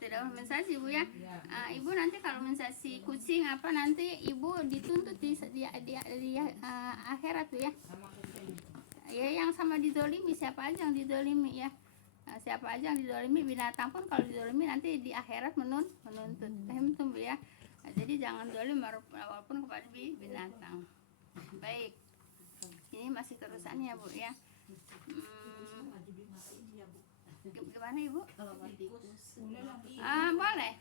tidak mensasi Bu ya. Ibu nanti kalau mensasi kucing apa nanti ibu dituntut di akhirat tuh ya. Ya yang sama dizolimi, siapa aja yang dizolimi ya. Siapa aja yang dizolimi, binatang pun kalau dizolimi nanti di akhirat menuntut. Paham tuh Bu ya. Jadi jangan zolim walaupun kepada binatang. Baik. Ini masih terusannya Bu ya. Gimana Ibu? Boleh.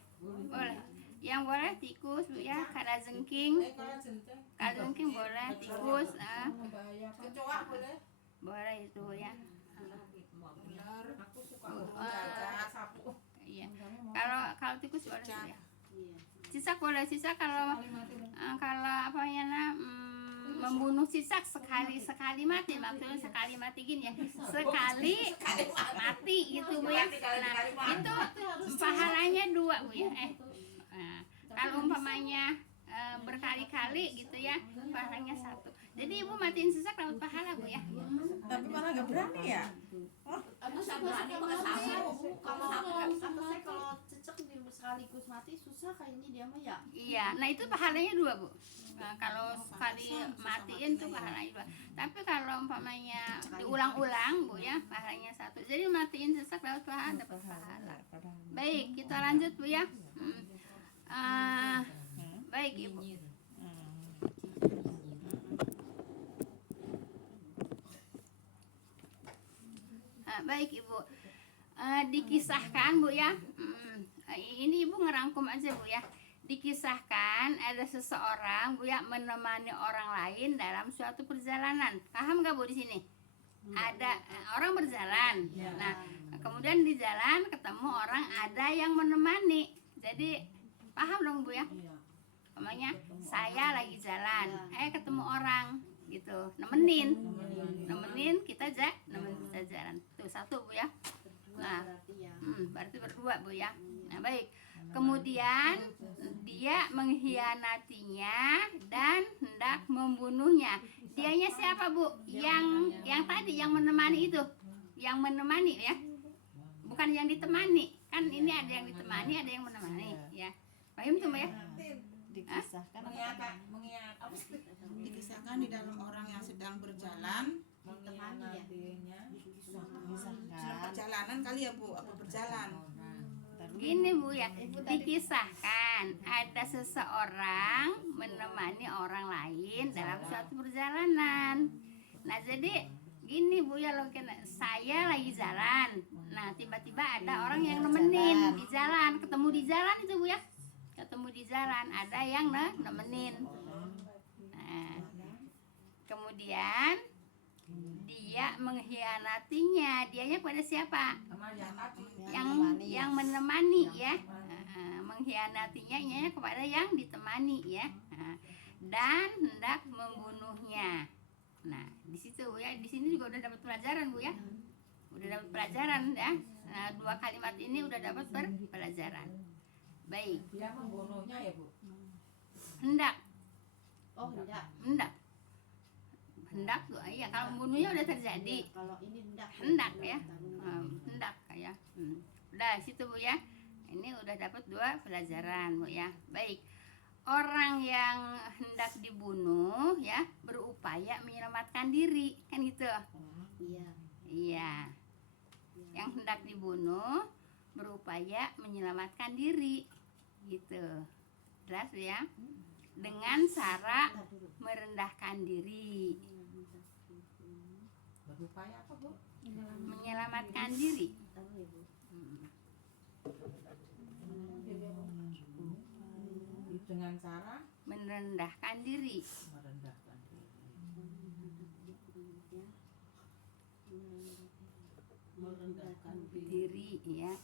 Yang boleh tikus Bu ya, kalajengking boleh, tikus boleh itu ya. Iya. Kalau tikus boleh ya. Cicak boleh, cicak kalau apa ya membunuh cicak sekali mati, maksudnya sekali mati gini ya, sekali mati gitu Bu ya. Nah itu pahalanya 2 Bu ya. Kalau umpamanya berkali-kali gitu ya, pahalanya 1. Jadi ibu matiin cicak dapat pahala Bu ya. Tapi malah nggak berani ya. Kalau cicak sekaligus mati susah kayaknya dia mah ya. Iya, nah itu pahalanya 2 Bu. Nah, kalau sekali matiin tuh pahalanya 2. Tapi kalau umpamanya diulang-ulang Bu ya, pahalanya 1. Jadi matiin cicak dapat pahala. Baik, kita lanjut Bu ya. Baik Ibu. Baik Ibu. Dikisahkan Bu ya. Ini Ibu ngerangkum aja Bu ya. Dikisahkan ada seseorang Bu ya menemani orang lain dalam suatu perjalanan. Paham nggak Bu di sini? Ada orang berjalan. Nah, kemudian di jalan ketemu orang ada yang menemani. Jadi paham dong Bu ya? Namanya saya lagi jalan, ketemu orang gitu, nemenin kita jalan. Tuh 1 Bu ya. Nah, berarti berdua Bu ya. Nah baik. Kemudian dia mengkhianatinya dan hendak membunuhnya. Dianya siapa Bu? Yang tadi yang menemani itu, yang menemani ya, bukan yang ditemani. Kan ini ada yang ditemani, ada yang menemani ya. Paham tuh ya? Dikisahkan di dalam orang yang sedang berjalan perjalanan kali ya Bu, apa berjalan? Gini Bu ya, dikisahkan ada seseorang menemani orang lain dalam suatu perjalanan. Nah jadi gini Bu ya, saya lagi jalan. Nah tiba-tiba ada orang yang nemenin di jalan, ketemu di jalan itu Bu ya. Ketemu di jalan ada yang nemenin. Nah, kemudian dia mengkhianatinya. Dianya pada siapa? Yang menemani ya. Mengkhianatinya kepada yang ditemani ya. Dan hendak membunuhnya. Nah, di situ ya, di sini juga udah dapat pelajaran Bu ya. Udah dapat pelajaran ya. Nah, 2 kalimat ini udah dapat pelajaran. Baik. Dia membunuhnya ya Bu? Hendak. Oh hendak. Hendak tuh ya, kalau membunuhnya udah terjadi. Kalau ini hendak ya. Hendak ya. Udah situ Bu ya. Ini udah dapat 2 pelajaran Bu ya. Baik. Orang yang hendak dibunuh ya berupaya menyelamatkan diri, kan gitu. Iya. Yang hendak dibunuh berupaya menyelamatkan diri gitu. Jelas ya? Dengan cara merendahkan diri. Berupaya apa Bu? Menyelamatkan diri. Dengan cara merendahkan diri. Merendahkan diri ya.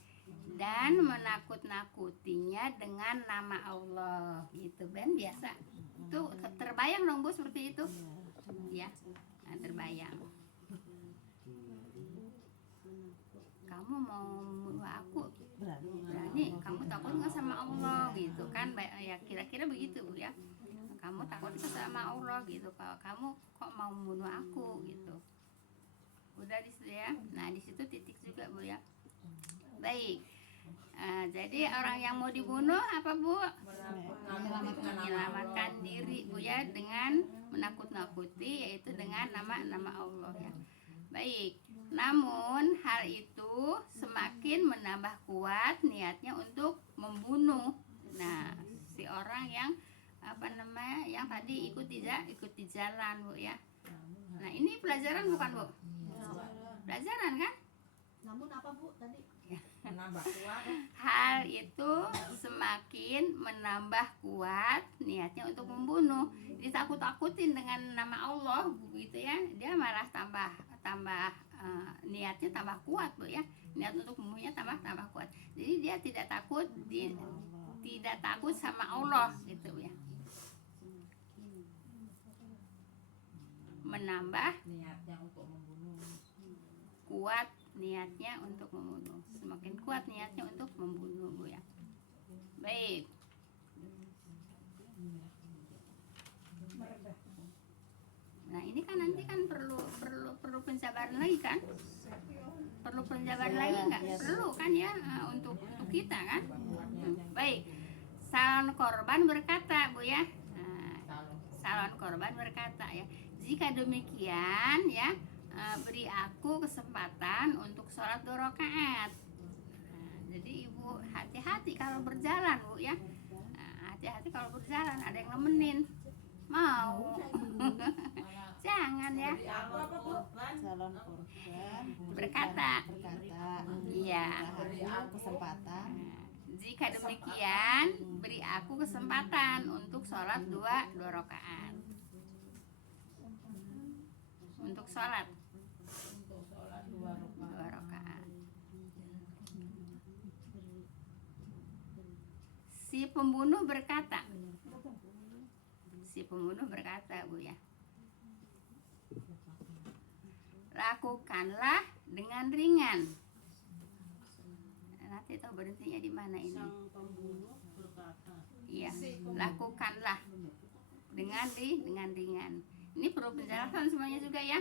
Dan menakut-nakutinya dengan nama Allah gitu Ben, biasa itu terbayang dong Bu seperti itu ya. Nah, terbayang kamu mau membunuh aku, berani kamu takut nggak sama Allah gitu kan ya, kira-kira begitu Bu ya. Kamu takut nggak sama Allah gitu, kalau kamu kok mau membunuh aku gitu. Udah di situ ya. Nah di situ titik juga Bu ya. Baik. Jadi orang yang mau dibunuh apa Bu? Menyelamatkan Menyelamatkan diri Bu ya, dengan menakut-nakuti, yaitu dengan nama Allah ya. Baik, namun hal itu semakin menambah kuat niatnya untuk membunuh. Nah, si orang yang yang tadi ikut di jalan Bu ya. Nah, ini pelajaran bukan Bu? Pelajaran kan? Namun apa Bu tadi? menambah kuat Hal itu semakin menambah kuat niatnya untuk membunuh. Ditakut-takutin dengan nama Allah begitu ya, dia malah tambah niatnya tambah kuat Bu ya. Niat untuk membunuhnya tambah kuat. Jadi dia tidak takut sama Allah gitu ya. Menambah niatnya untuk membunuh. kuat niatnya untuk membunuh. Semakin kuat niatnya untuk membunuh Bu ya. Baik. Nah, ini kan nanti kan perlu penjabaran lagi kan? Perlu penjabaran lagi nggak? Perlu kan ya, untuk kita kan? Baik. Salon korban berkata Bu ya. Salon korban berkata ya, jika demikian ya, beri aku kesempatan untuk sholat 2 rakaat. Jadi ibu hati-hati kalau berjalan Bu ya. Hati-hati kalau berjalan, ada yang nemenin. Mau? Jangan ya. Calon korban Berkata. Iya. beri aku kesempatan Jika demikian, beri aku kesempatan untuk sholat 2 rakaat. Untuk sholat 2 rakaat. Si pembunuh berkata Bu ya, lakukanlah dengan ringan. Nanti tahu berhentinya di mana ini? Sang pembunuh berkata. Iya, lakukanlah dengan ringan. Ini perlu penjelasan semuanya juga ya.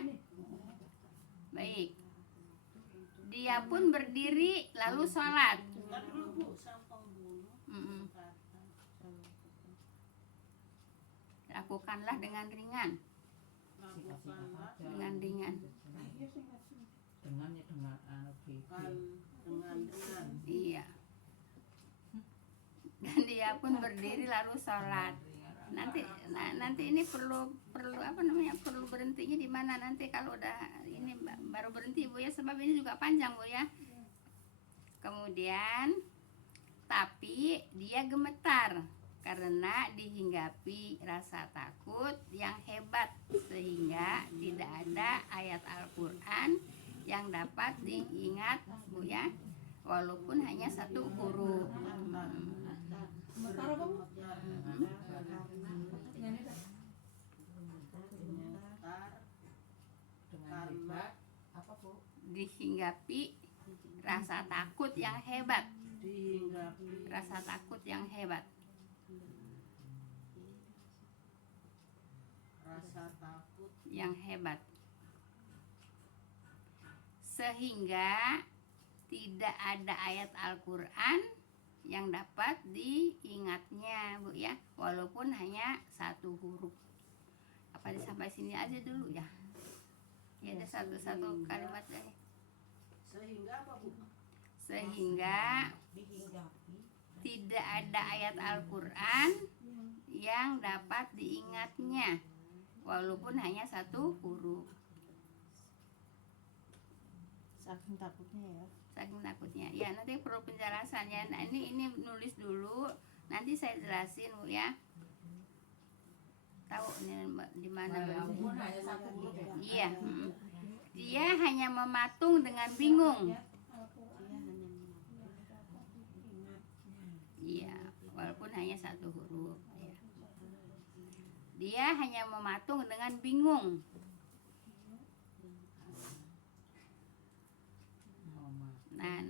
Baik. Dia pun berdiri lalu sholat. Dengar dulu Bu, sang pembunuh berkata. Lakukanlah dengan ringan. Lakukanlah Dengan ringan. Dengannya dengan dengan ringan. Iya. Dan dia pun berdiri lalu sholat. Nanti ini perlu perlu berhentinya di mana nanti kalau udah ini baru berhenti Bu ya, sebab ini juga panjang Bu ya. Kemudian tapi dia gemetar karena dihinggapi rasa takut yang hebat, sehingga tidak ada ayat Al-Qur'an yang dapat diingat Bu ya, walaupun hanya 1 huruf. dengan hebat apa Bu? Dihinggapi rasa takut yang hebat. Dihinggapi Rasa takut yang hebat. rasa takut Yang hebat. Sehingga tidak ada ayat Al-Qur'an yang dapat diingatnya Bu ya, walaupun hanya 1 huruf. Apa sampai sini aja dulu ya? Ya, ada satu kalimat deh. sehingga apa Bu? Sehingga tidak ada ayat Al-Qur'an yang dapat diingatnya, walaupun hanya 1 huruf. saking takutnya ya. Saking takutnya. Ya, nanti perlu penjelasan ya. Nah, ini nulis dulu, nanti saya jelasin Bu ya. Tahu ini di mana Walaupun hanya 1 huruf ya. Iya. Dia hanya mematung dengan bingung. Iya, walaupun hanya 1 huruf ya. Dia hanya mematung dengan bingung. Nah,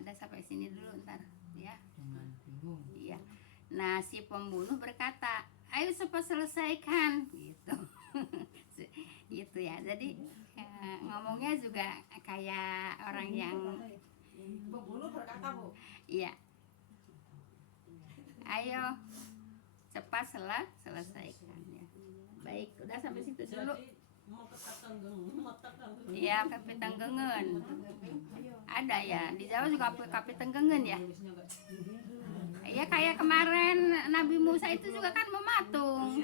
ada sampai sini dulu ntar ya. Dengan bingung. Iya. Nah, si pembunuh berkata, ayo cepat selesaikan gitu. Gitu ya. Jadi ngomongnya juga kayak orang yang Pembunuh berkata Bu. iya, Ayo cepat selesaikan ya. Baik, udah sampai situ dulu. Iya, kapi tenggengen. Ada ya, di Jawa juga kapi tenggengen ya. Ya kayak kemarin Nabi Musa itu juga kan mematung.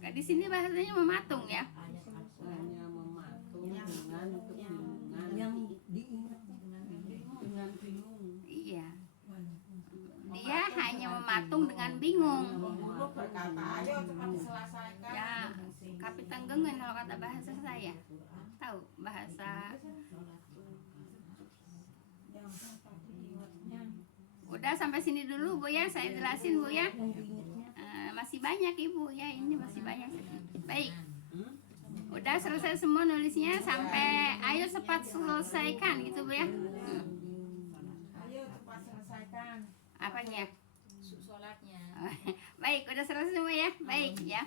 Di sini bahasanya mematung ya. Hanya mematung dengan kebingungan Yang diingat dengan bingung. Iya. Dia hanya mematung dengan bingung. Berkata, ayo cepat diselesaikan. Ya, kapi tenggengen kalau kata bahasa saya. Tahu bahasa. Udah sampai sini dulu Bu ya, saya jelasin Bu ya. Masih banyak Ibu ya, ini masih banyak. Baik. Udah selesai semua nulisnya sampai ayo cepat selesaikan gitu Bu ya. Ayo cepat selesaikan. Apanya? Sholatnya. Baik, udah selesai semua ya. Baik ya.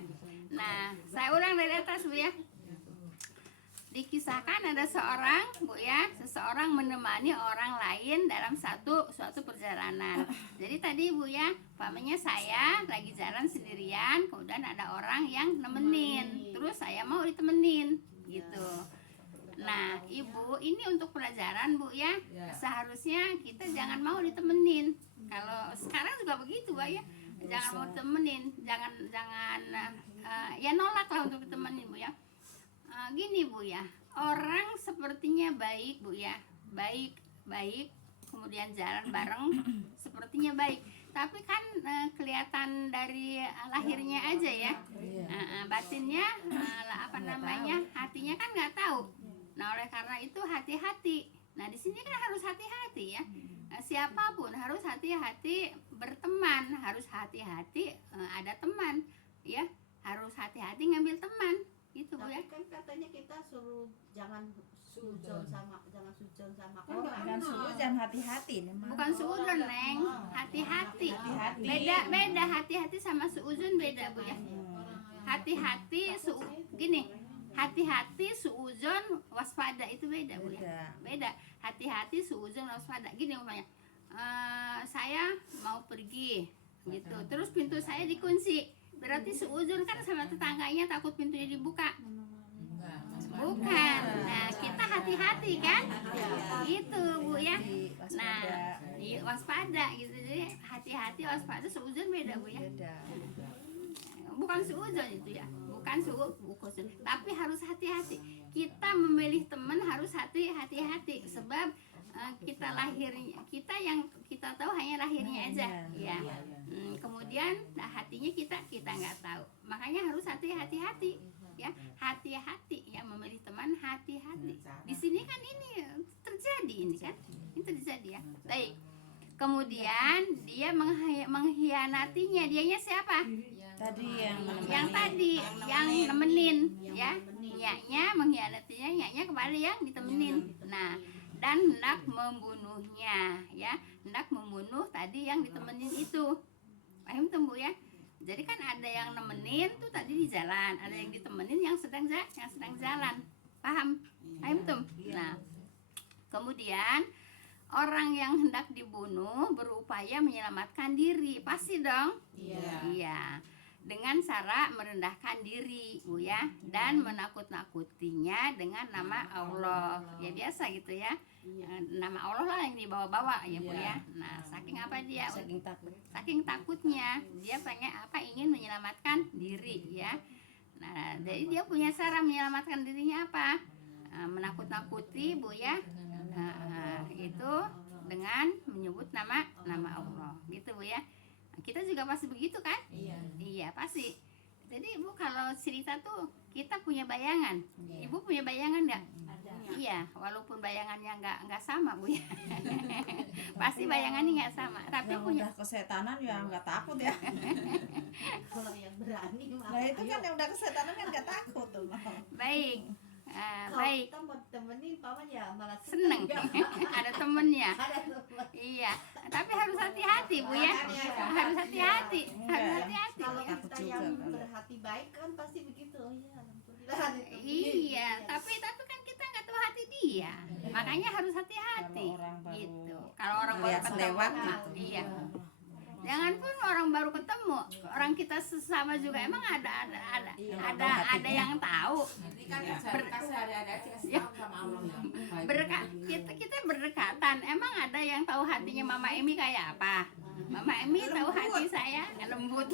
Nah, saya ulang dari atas Bu ya. Dikisahkan ada seorang Bu ya, seseorang menemani orang lain dalam suatu perjalanan. Jadi tadi Bu ya, pamannya saya lagi jalan sendirian, kemudian ada orang yang nemenin. Terus saya mau ditemenin gitu. Nah, Ibu, ini untuk pelajaran Bu ya. Seharusnya kita jangan mau ditemenin. Kalau sekarang juga begitu Pak ya. Jangan mau ditemenin, jangan ya nolak lah untuk ditemenin Bu ya. Gini Bu ya, orang sepertinya baik Bu ya, baik kemudian jalan bareng sepertinya baik, tapi kan kelihatan dari lahirnya aja ya. Batinnya apa namanya, hatinya kan nggak tahu. Nah oleh karena itu hati-hati. Nah di sini kan harus hati-hati ya. Siapapun harus hati-hati berteman, harus hati-hati ada teman ya, harus hati-hati ngambil teman gitu Bu ya. Tapi kan katanya kita suruh jangan sujon sama Kan nggak orang. suruh hati-hati. Bukan suudon Neng, hati-hati. Hati-hati. Beda hati-hati sama suuzon beda Bu ya. Hati-hati gini, hati-hati suuzon waspada itu beda Bu ya. Beda. Hati-hati suuzon waspada. Gini umpamanya, saya mau pergi gitu, terus pintu saya dikunci. Berarti suuzon kan sama tetangganya takut pintunya dibuka. Bukan. Nah, kita hati-hati kan? Gitu, Bu ya. Nah, waspada gitu. Jadi hati-hati waspada suuzon beda Bu ya. Bukan suuzon itu ya. Bukan suuzon, tapi harus hati-hati. Kita memilih teman harus hati-hati sebab kita lahirnya, kita yang kita tahu hanya lahirnya aja ya. Kemudian hatinya kita nggak tahu, makanya harus hati-hati ya, hati-hati ya, memilih teman hati-hati. Di sini kan ini terjadi, ini terjadi ya. Baik, kemudian dia mengkhianatinya. Dianya siapa? Tadi yang nemenin ya. Nyaknya mengkhianatinya, nyaknya kepada yang ditemenin. Nah, dan hendak membunuhnya ya, hendak membunuh tadi yang ditemenin itu. Paham tuh Bu ya? Jadi kan ada yang nemenin tuh tadi di jalan, ada yang ditemenin yang sedang jalan. Paham? Paham tuh? Nah, kemudian orang yang hendak dibunuh berupaya menyelamatkan diri, pasti dong? Iya. Dengan cara merendahkan diri Bu ya, dan menakut-nakutinya dengan nama Allah. Ya biasa gitu ya. Nama Allah lah yang dibawa-bawa ya Bu ya. Nah, saking apa dia? Saking takutnya dia ingin menyelamatkan diri ya. Nah, jadi dia punya cara menyelamatkan dirinya apa? Menakut-nakuti Bu ya. Itu dengan menyebut nama Allah. Gitu Bu ya. Kita juga pasti begitu kan? Iya pasti. Jadi Bu kalau cerita tuh kita punya bayangan. Ibu punya bayangan nggak? Iya, walaupun bayangannya nggak sama Bu ya. Pasti bayangannya nggak sama. Tapi punya kesetanan ya nggak takut ya. Kalau yang berani mah. Nah itu kan yang udah kesetanan kan nggak takut tuh. baik. Kalau Baik. kita mau temenin paman ya malah Seneng. Ada temennya. Ada teman. Iya. Tapi harus hati-hati Bu ya. Harus hati-hati. Harus hati-hati. Kalau Bu ya. kita yang berhati baik kan pasti begitu. Oh iya, alhamdulillah. ada temenin. Iya, tapi kan kita nggak tahu hati dia, makanya harus hati-hati. Kalau orang baru Gitu. Kalau orang baru lihat ketemu, lewat nah, gitu. iya. Jangan pun orang baru ketemu, orang kita sesama juga emang ada yang tahu. Ini kan ajaran sehari-hari dikasih Ya. tahu sama Allah ya. Baik. Kita berdekatan, emang ada yang tahu hatinya Mama Emi kayak apa? Mama Emi tahu hati saya lembut.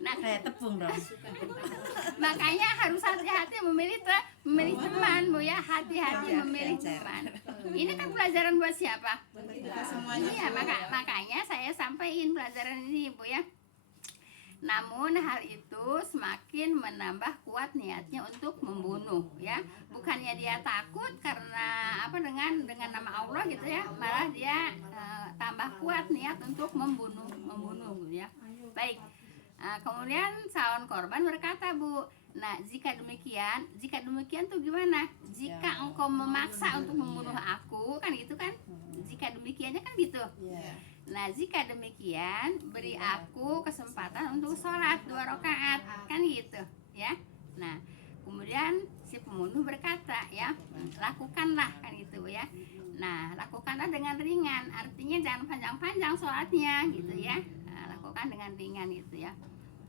Nah, Kayak tepung dong. makanya harus hati-hati memilih teman, Bu ya, hati-hati memilih teman. Ini kan pelajaran buat siapa? Kita semuanya. Iya, makanya saya sampaikan pelajaran ini, Bu ya. Namun hal itu semakin menambah kuat niatnya untuk membunuh ya. Bukannya dia takut karena apa dengan nama Allah gitu ya, malah dia tambah kuat niat untuk membunuh gitu ya. Baik. Kemudian calon korban berkata, Bu, nah jika demikian tuh gimana? Jika engkau memaksa untuk membunuh aku, kan gitu kan? Jika demikiannya kan gitu. Nah jika demikian beri aku kesempatan untuk sholat 2 rakaat, kan gitu ya. Nah kemudian si pembunuh berkata ya, lakukanlah, kan gitu ya. Nah lakukanlah dengan ringan, artinya jangan panjang-panjang sholatnya gitu ya. Nah, lakukan dengan ringan gitu ya.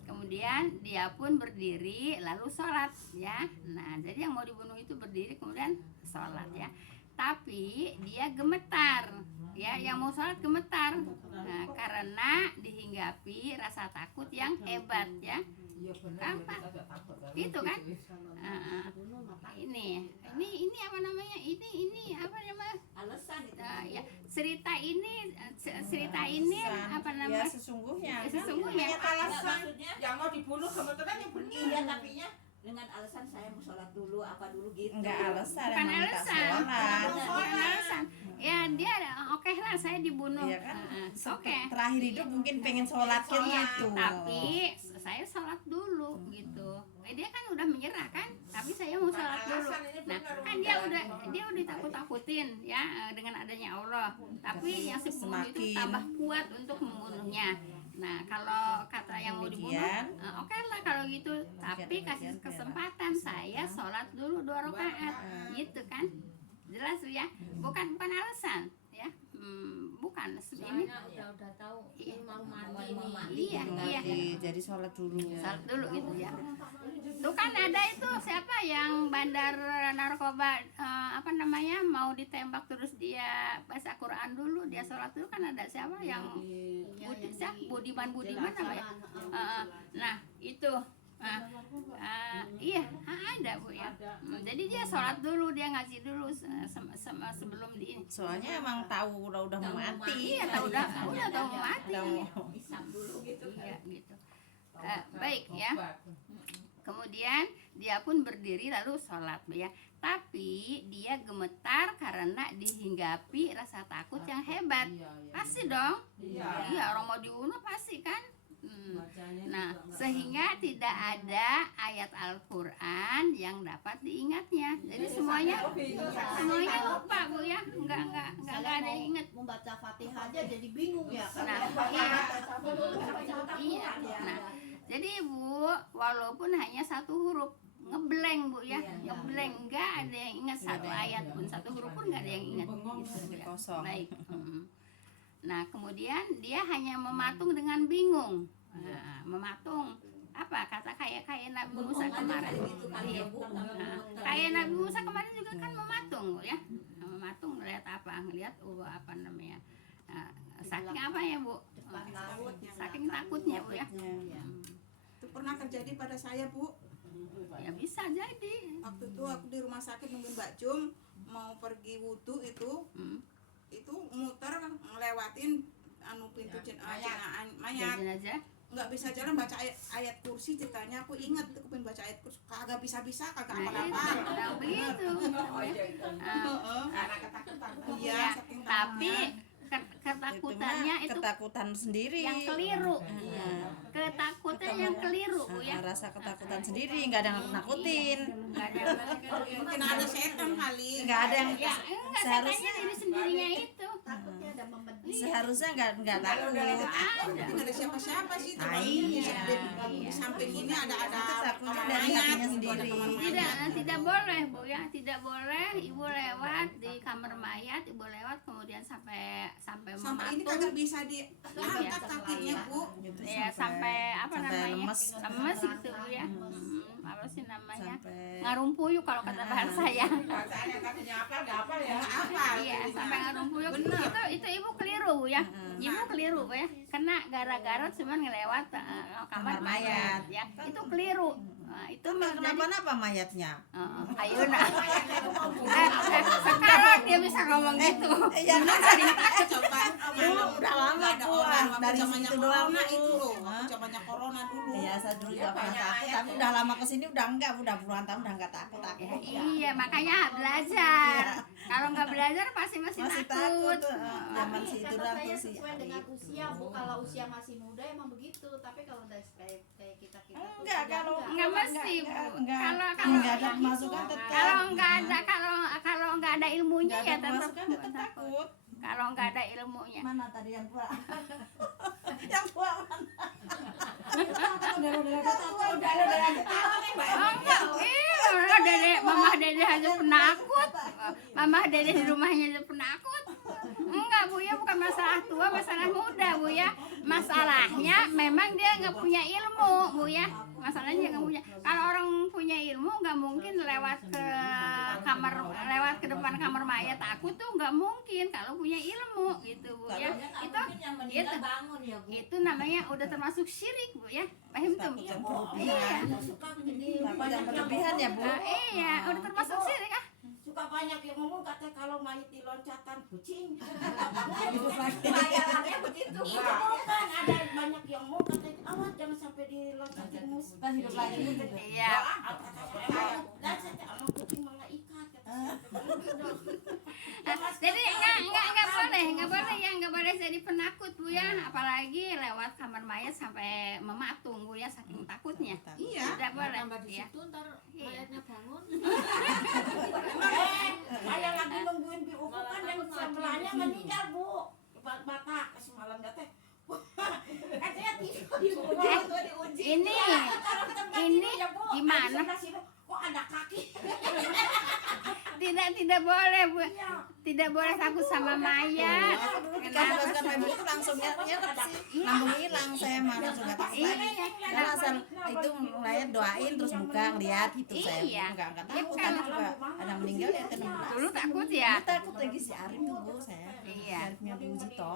Kemudian dia pun berdiri lalu sholat ya. Nah jadi yang mau dibunuh itu berdiri kemudian sholat ya. Tapi dia gemetar ya, yang mau sholat gemetar. Nah karena dihinggapi rasa takut yang hebat ya. Iya benar. Apa? Kita nggak takut kalau Itu kan? gitu. Ini apa namanya? Ini apa namanya? Alasan itu. Ya, cerita ini apa Ya namanya? sesungguhnya. Sesungguhnya Maksudnya Yang mau dibunuh kebetulan yang benar. iya, tapinya dengan alasan saya mau sholat dulu apa dulu gitu. Enggak alasan, bukan emang tak alasan. sholat. Bukan alasan. Ya dia oke lah saya dibunuh. Iya kan? Oke. Terakhir hidup mungkin pengen sholat kan gitu. Tapi saya sholat dulu gitu. Dia kan udah menyerah kan, tapi saya mau sholat dulu. Nah kan dia udah takut-takutin ya dengan adanya Allah. Tapi yang si pembunuh itu Semakin. tambah kuat untuk membunuhnya. Nah kalau kata yang mau dibunuh, Kemudian? oke lah kalau gitu. Tapi kasih kesempatan saya sholat dulu 2 rakaat, gitu kan? Jelas ya, bukan alasan ya. Bukan ini. udah tahu Iya. mau mandi Iya. Jadi sholat dulu. Salat dulu gitu ya. Tuh kan ada itu siapa yang bandar narkoba apa namanya mau ditembak terus dia baca Quran dulu, dia sholat dulu kan ada siapa yang Budiman apa ya? Nah itu iya ada Bu ya. Jadi dia sholat dulu, dia ngaji dulu sebelum di ini. Soalnya emang tahu udah mau mati. Iya udah tahu mau mati. Udah mau. isap dulu gitu. Iya gitu. Baik ya. Kemudian dia pun berdiri lalu sholat ya. Tapi dia gemetar karena dihinggapi rasa takut yang hebat. Pasti dong. Iya orang mau dibunuh pasti kan. Nah sehingga tidak ada ayat Al-Quran yang dapat diingatnya. Jadi semuanya lupa Bu ya. Enggak ada yang ingat. Membaca Fatihah aja jadi bingung ya. Nah, iya. Nah, jadi Bu, walaupun hanya 1 huruf ngeblank Bu ya, ngeblank, nggak ada yang ingat satu ayat pun, 1 huruf pun nggak ada yang ingat. Gitu, ya. Kosong. Baik. Nah, kemudian dia hanya mematung dengan bingung. Nah, mematung apa kata kayak Nabi Musa kemarin. Iya. Nah, kayak Nabi Musa kemarin juga kan mematung Bu ya. Mematung ngelihat apa? Ngelihat apa namanya? Saking apa ya Bu? Saking takutnya Bu ya. Itu pernah terjadi pada saya, Bu. Ya bisa jadi. Waktu itu aku di rumah sakit nunggu Mbak Jum mau pergi wudhu itu muter ngelewatin pintu mayat. Jenazah. Nggak bisa jalan baca ayat kursi, ceritanya aku ingat aku pengen baca ayat kursi kagak bisa kagak Nah, apa-apa. nah begitu. Karena ketakutan. Iya, Ya, saking tapi takutnya. ketakutannya itu ketakutan sendiri. yang keliru. Ketakutan yang keliru Bu ya. Rasa ketakutan sendiri, nggak ada yang nakutin. Nggak ada yang Mungkin ada setan kali. Nggak ada yang ya enggak seharusnya setannya diri sendirinya itu. Takutnya ada membedah Seharusnya nggak takut. Tapi nggak ada siapa-siapa sih Ah, temannya. iya. Di samping ini ada takutnya kamar dari mayat, hatinya itu ada sendiri. kamar mayat. Tidak boleh Bu ya, tidak boleh ibu lewat di kamar mayat, ibu lewat kemudian sampai Sampai ini mematung. kagak bisa diangkat kakinya Bu. Gitu, Ya sampai apa sampai namanya? lemes. Lemes gitu Bu ya. Apa sih namanya? Sampai Ngarumpuyuk kalau kata bahasa saya. Rasanya katanya apa nggak apa ya. Nggak apa. Iya, sampai ngarumpuyuk. Bener. Itu ibu keliru Bu ya. Ibu keliru Bu ya. Kena gara-gara cuman ngelewat kamar mayat ya. Itu keliru. Nah, itu kenapa-napa mayatnya? ayo nah. Sekarang dia bisa ngomong gitu. Iya, Coba udah lama nggak ada Bu, orang dari zamannya situ doang corona Bu. itu loh. Hah? Zamannya corona dulu. Iya, saya dulu Ya, juga pernah banyak takut, ayat tapi ya. udah lama kesini udah enggak, udah puluhan tahun udah enggak takut. Iya, makanya belajar. Kalau nggak belajar pasti masih Masih takut. takut, zaman si itu Kata tuh saya si sesuai dengan usia Bu, kalau usia masih muda emang begitu, tapi kalau udah kayak kita tuh enggak, sudah kalau Nggak mesti, Bu. Kalau enggak ada pemasukan tetap. kalau nggak ada ilmunya Enggak ya ada tetap pemasukan tetap takut. kalau nggak ada ilmunya. Mana tadi yang tua? Yang tua mana? Oh enggak, mama dede aja penakut. Mama dede di rumahnya aja penakut. Enggak Bu ya, bukan masalah tua, masalah muda Bu ya. Masalahnya memang dia nggak punya ilmu Bu ya. Masalahnya nggak punya. Kalau orang punya ilmu nggak mungkin lewat ke depan kamar mayat takut tuh nggak mungkin kalau punya ilmu gitu Bu ya. Itu bangun ya Bu. itu namanya udah termasuk syirik Bu ya. Paham tuh? Takut yang berlebihan. Takut yang berlebihan ya Bu. Iya, udah termasuk syirik ah. Suka banyak yang ngomong katanya kalau mayat di loncatan kucing. Hidup lagi. Bayarannya begitu. Kan ada banyak yang ngomong katanya awas jangan sampai di loncatin mus. Hidup lagi. Iya. Dan saya sama kucing malah ikat. Jadi nggak boleh jadi penakut Bu ya, apalagi lewat kamar mayat sampai mematung Bu ya, saking takutnya. Iya. Tidak boleh. tambah di Ya. situ ntar Iya. mayatnya bangun. Saya lagi nungguin di uku kan yang sebelahnya meninggal Bu. Batak semalam datang. Katanya tidur di rumah itu diuji. Ini gimana? Kok ada kaki? Tidak boleh Bu. Tidak boleh takut sama mayat. Kan ibu itu langsung nyerap sih, langsung hilang saya mah langsung nggak takut lagi. Karena asal itu mayat doain terus buka ngeliat gitu saya Iya. nggak tahu. Tadi juga ada yang meninggal ya ke 16. Dulu takut ya. Takut lagi si Arif tuh Bu saya. Iya. Arifnya Bu Jito.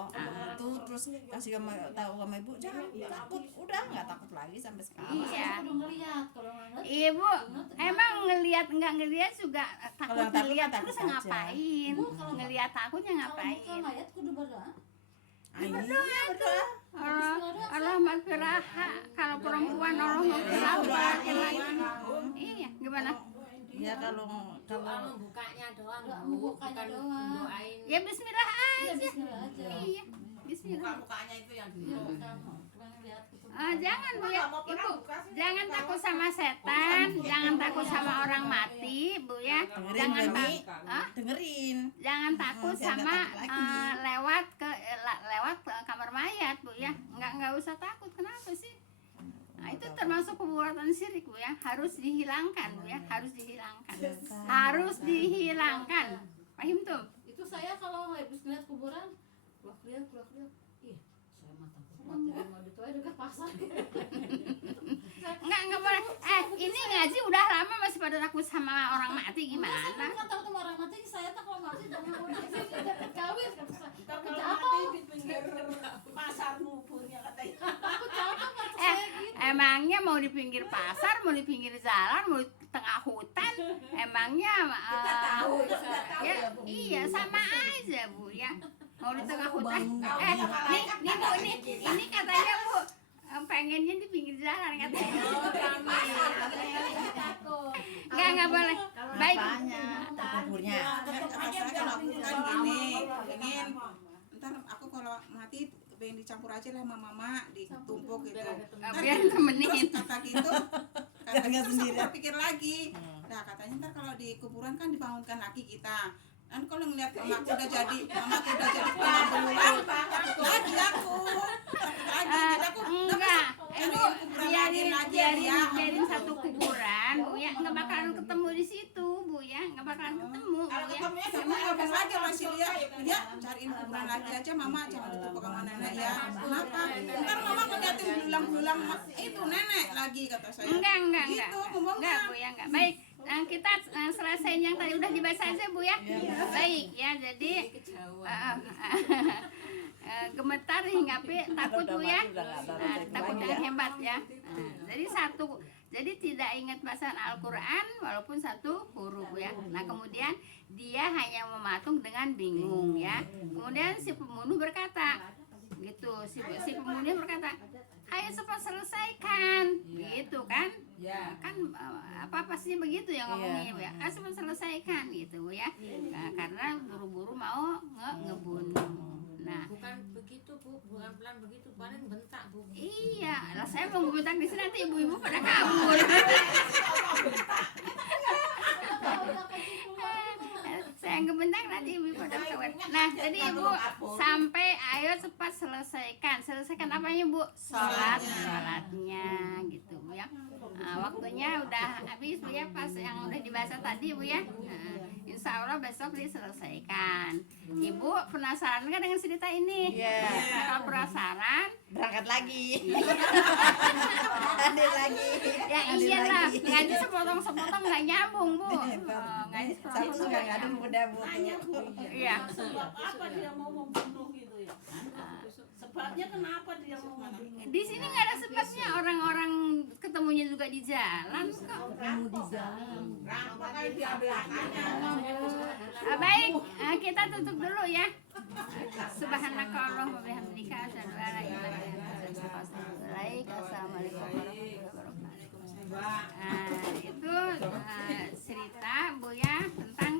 Itu terus kasih tahu sama ibu jangan takut, udah nggak takut lagi sampai sekarang. Iya. Udah ngeliat kalau nggak Ibu, emang ngelihat nggak ngelihat juga takut Yang takut ngelihat takut terus aja. ngapain? Ngelihat takutnya kalau buka ngapain? mayat kudu berdoa. Berdoa. Allah maghfirah. Kalau perempuan Allah maghfirah, laki-laki. Iya, gimana? Ya kalau Bukanya doang. Bukanya doang. Doain. Ya bismillah Iya, aja. bismillah aja. Iya, bismillah. Mukanya itu yang Iya, bukan ngeliat gitu. Jangan Bu ya, Ibu. Jangan takut sama setan, jangan takut sama orang mati, Bu ya. dengerin Jangan Mami, Hah? dengerin. Jangan takut Jangan sama takut lagi. lewat ke kamar mayat Bu ya. Nggak usah takut. Kenapa sih? Nah, itu termasuk perbuatan syirik Bu ya. Harus dihilangkan Bu ya. Harus dihilangkan. Harus dihilangkan. Paham tuh? Itu saya kalau habis ngeliat kuburan keluar. Ih, saya mah takut mati mau itu aja dekat pasar. Nggak boleh. Ini ngaji udah lama masih pada takut sama orang mati Saya gimana? bukan takut sama orang mati, saya takut kalau mati jangan udah sini dekat kawin kata saya. Takut kalau apa? mati di pinggir pasar nguburnya katanya. Takut apa kata saya gitu. Emangnya mau di pinggir pasar, mau di pinggir jalan, mau di tengah hutan? Emangnya Kita tahu ya, iya sama aja Bu ya. Mau di tengah hutan. Nih Bu, ini katanya Bu pengennya di pinggir jalan katanya. Takut. Nggak boleh. Baik. Kuburnya. Tetap aja kalau aku kan gini, pengen ntar aku kalau mati pengen dicampur aja lah sama mama ditumpuk gitu. Biar temenin. Terus kata gitu, Biar nggak terus aku sendirian. berpikir lagi. Nah katanya ntar kalau di kuburan kan dibangunkan lagi kita. Kan kalau ngeliat mamaku udah jadi pernah berulang, takut lagi aku. Jadi aku Enggak, cariin kuburan lagi ya. biarin satu kuburan, Bu ya, nggak bakalan ketemu di situ, Bu ya, nggak bakalan ketemu, Kalau Bu ya. ketemunya sama abang lagi masih lihat, dia cariin kuburan lagi aja mama, jangan ditumpuk sama nenek ya. Kenapa? Ntar mama ngeliatin berulang-berulang itu nenek lagi kata saya. Enggak, Gitu ngomongnya. enggak, Bu ya, enggak. Baik, kita selesaiin yang tadi udah dibaca aja, Bu ya. Baik ya, jadi gemetar hingga takut, Bu ya. Takut yang hebat ya. Jadi tidak ingat bacaan Al-Quran walaupun satu huruf ya. Nah kemudian dia hanya mematung dengan bingung ya. Kemudian si pembunuh berkata, gitu. Si pembunuh berkata, ayo cepat selesaikan, gitu kan? Kan pastinya begitu ya ngomongnya Bu ya. Ayo cepat selesaikan gitu Bu ya. Nah, karena buru-buru mau ngebunuh. Nah, Bukan begitu Bu, bukan pelan begitu, paling bentak Bu. iya, lah saya mau bentak di sini nanti ibu-ibu pada kabur. Saya ngebentak nanti ibu pada kabur. Nah, jadi ibu sampai ayo cepat selesaikan apanya Bu? Sholatnya gitu Bu ya. Nah, waktunya udah habis Bu ya, pas yang udah dibaca tadi Bu ya. Nah, insya Allah besok diselesaikan. Ibu penasaran kan dengan cerita ini? Nah, kalau penasaran, Berangkat lagi. Hadir lagi. ya iyalah, ngaji sepotong-sepotong nggak nyambung Bu. Ngaji Satu sepotong juga nggak nggak ada nyambung. mudah Bu. Iya. Sebab apa dia mau membunuh gitu ya? Sebabnya kenapa dia mau membunuh? Di sini nggak ada sebabnya, orang-orang ketemunya juga di jalan kok. Rampok kayak dia belakangnya. Baik, kita tutup dulu ya. Subhanakallahumma wa bihamdika asyhadu an la ilaha illa anta astaghfiruka wa atubu ilaik. Assalamualaikum warahmatullahi wabarakatuh. Itu cerita Bu ya tentang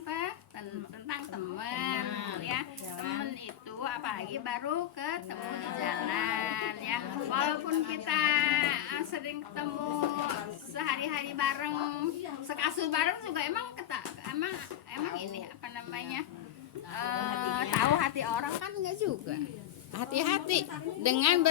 teman Bu ya. Temen itu apalagi baru ketemu di jalan ya. Walaupun kita sering ketemu sehari-hari bareng, sekasur bareng juga emang ini apa namanya? Tahu hati orang kan enggak juga. Hati-hati dengan